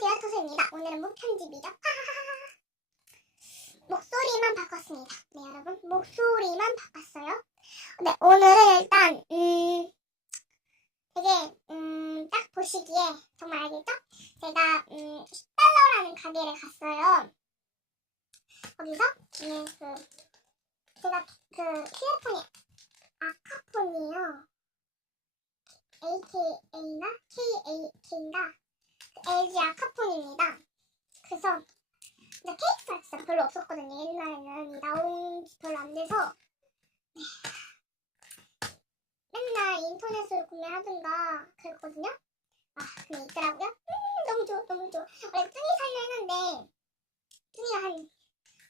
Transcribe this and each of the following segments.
안녕하세요, 토수입니다. 오늘은 무편집이죠. 목소리만 바꿨습니다. 네, 여러분, 목소리만 바꿨어요. 네, 오늘은 일단 되게 딱 보시기에 정말 알겠죠? 제가 10달러라는 가게를 갔어요. 거기서 제가 휴대폰이 아카폰이에요. AKA나 KAK인가? LG 아카폰입니다. 그래서 근데 케이스가 진짜 별로 없었거든요. 옛날에는 나온 지 별로 안 돼서 맨날 인터넷으로 구매하든가 그랬거든요. 근데 있더라고요. 너무 좋아, 너무 좋아. 원래 뚱이 살려 했는데 뚱이가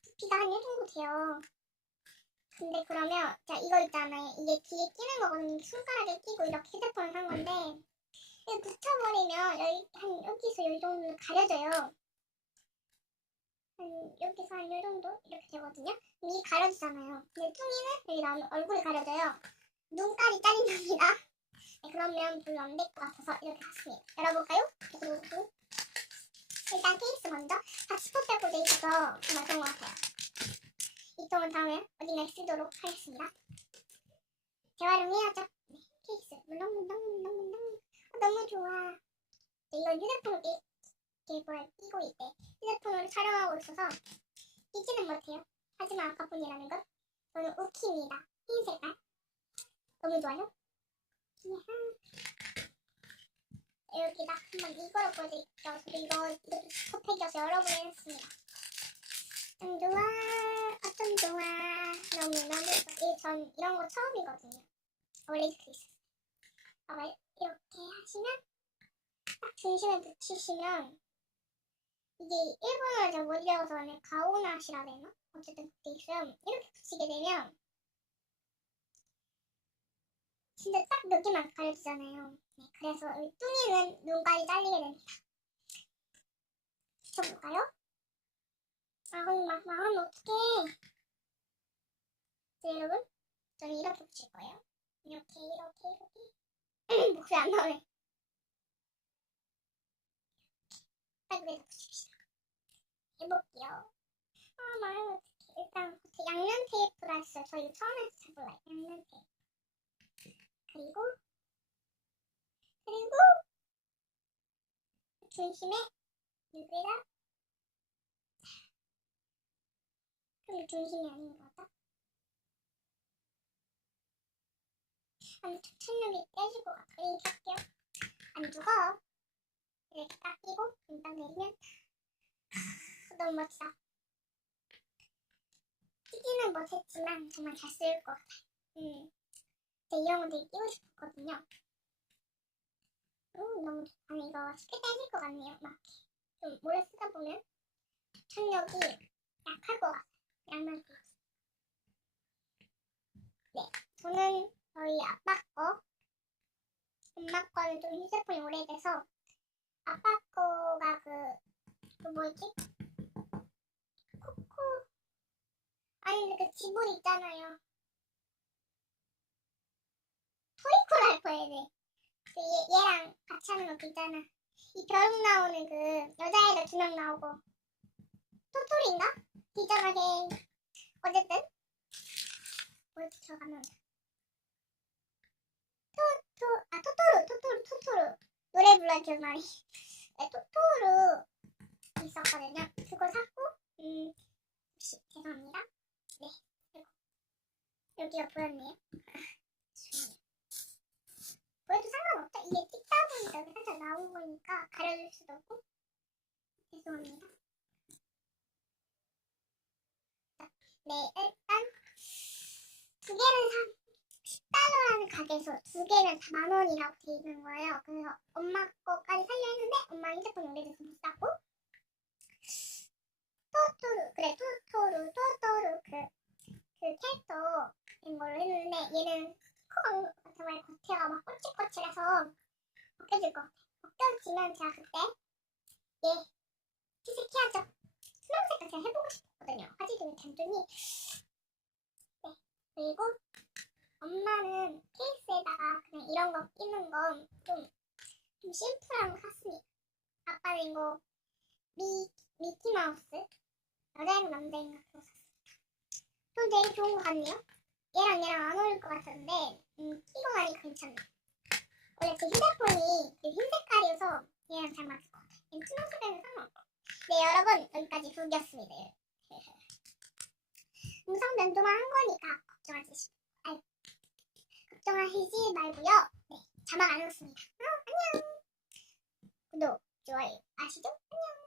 두피가 한 1정도 돼요. 근데 그러면 자 이거 있잖아요. 이게 귀에 끼는 거거든요. 손가락에 끼고 이렇게 휴대폰을 산 건데 이거 붙여버리면 여기서 이 정도는 가려져요. 여기서 한 이 정도 이렇게 되거든요. 이게 가려지잖아요. 근데 뚱이는 여기 나오면 얼굴이 가려져요. 눈깔이 잘린답니다. 네, 그러면 별로 안 될 것 같아서 이렇게 샀습니다. 열어볼까요? 일단 케이스 먼저 다 지퍼백으로 돼 있어서 정말 좋은 것 같아요. 이 통은 다음에 어딘가에 쓰도록 하겠습니다. 재활용해야죠. 네, 케이스 너무 좋아. 네, 이건 휴대폰을 끼고 있대. 휴대폰으로 촬영하고 있어서 끼지는 못해요. 하지만 아카폰이라는 건 저는 우키입니다. 흰 색깔 너무 좋아요. 여기다 한번 이거로 보여드릴게요. 저도 이것도 지퍼팩이어서 열어보겠습니다. 좋아, 어쩜 좋아. 너무 좋아. 전 이런 거 처음이거든요. 원래 이렇게 있었어요. 이렇게 하시면 딱 중심에 붙이시면 이게 일본어를 제가 못 읽어서 가오나시라 되나? 어쨌든 그때 있어요. 이렇게 붙이게 되면 진짜 딱 몇 개만 가려지잖아요. 네, 그래서 이 뚱이는 눈깔이 잘리게 됩니다. 붙여볼까요? 그럼 막 하면 어떡해. 네, 여러분, 저는 이렇게 붙일 거예요. 이렇게 목소리 안 나오네. 여기다 붙입시다. 해볼게요. 말하면 어떡해. 일단 양면 테이프라 했어요. 저 이거 처음 해서 잘 몰라요. 양면 테이프. 그리고 중심에 여기다 그럼 중심이 아닌 거죠? 접착력이 깨질 것 같아. 이렇게 할게요. 안 죽어. 이렇게 딱 끼고 딱 내리면 너무 멋지다. 끼기는 못했지만 정말 잘 쓸 것 같아요. 제가 이런 거 되게 끼고 싶었거든요. 너무 좋다. 이거 쉽게 깨질 것 같네요. 막 좀 오래 쓰다 보면 접착력이 약할 것 같아요. 양면 테이프. 네, 저는 저희 아빠 거, 엄마 거는 좀 휴대폰이 오래돼서 아빠 거가 그 뭐였지? 코코 아니 그 지분 있잖아요. 토이코를 할 거예요. 네. 얘랑 같이 하는 것도 있잖아. 이 벼룩 나오는 그 여자애가 2명 나오고 토토리인가? 비전하게 어쨌든 뭐였지 들어가면 토토루 노래 불러야 기억나네. 네, 토토루 있었거든요. 그거 샀고 죄송합니다. 네, 여기가 보였네요. 보여도 상관없다. 이게 찍다 보니까 살짝 나온 거니까 가려줄 수도 없고 죄송합니다. 네, 일단 2개를 10달러라는 가게에서 2개는 다 10,000원이라고 돼 있는 거예요. 그래서 엄마 거까지 살려 했는데 엄마 휴대폰이 오래돼서 못 사고 토토루 그 캐릭터인 걸로 했는데 얘는 코가 정말 겉에가 막 꼬칠꼬칠해서 벗겨질 것 같아요. 벗겨지면 제가 그때 얘 피색해야죠. 투명색깔 제가 해보고 싶었거든요. 화질도 단순히 네, 그리고 엄마는 케이스에다가 그냥 이런 거 끼는 건 좀 심플한 거 샀습니다. 아빠는 이거 미키마우스 여자인가 남자인가 그거 샀어요. 전 되게 좋은 거 같네요. 얘랑 안 어울릴 것 같았는데 끼고 가니까 괜찮네. 원래 제 휴대폰이 흰 색깔이어서 얘랑 잘 맞을 것 같아요. 얘는 투명색에는 상관없고. 네 여러분 여기까지 후기였습니다. 음성 변조만 한 거니까 걱정하시지 말고요. 네 자막 안 넣습니다. 안녕. 구독 좋아요 아시죠? 안녕.